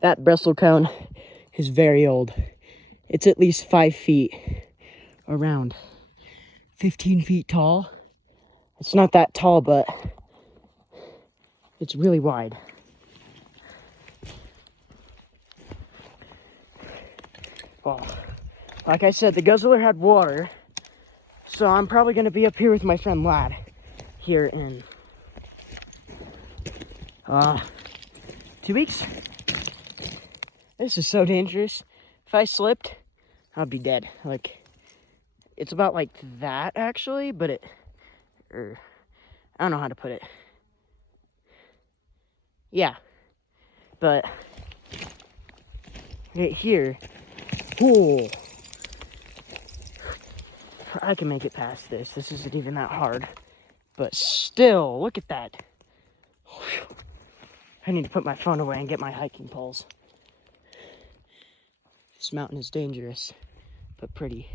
That Bristle cone is very old. It's at least 5 feet around, 15 feet tall. It's not that tall, but it's really wide. Well, like I said, the guzzler had water, so I'm probably going to be up here with my friend Lad here in 2 weeks. This is so dangerous. If I slipped, I'd be dead. Like, it's about like that actually, but I don't know how to put it. Yeah, but right here, oh, I can make it past this. This isn't even that hard, but still, look at that. I need to put my phone away and get my hiking poles. This mountain is dangerous, but pretty.